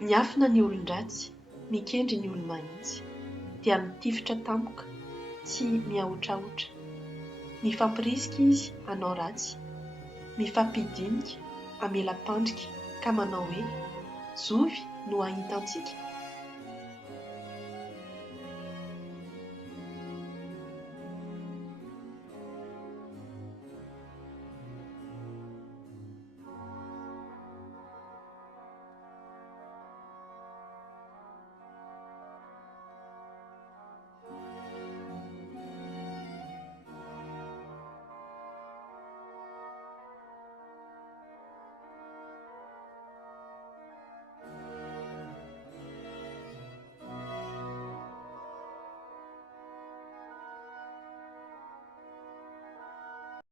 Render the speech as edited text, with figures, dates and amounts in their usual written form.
Miafina ny olon-dratsy, mikendry ny olon-mahitsy, dia mitifitra tampoka, tsy miaotraotra. Mifampirisika izy hanao ratsy, mifampidinika, hamelam-pandrika ka manao hoe zovy no ahitantsika.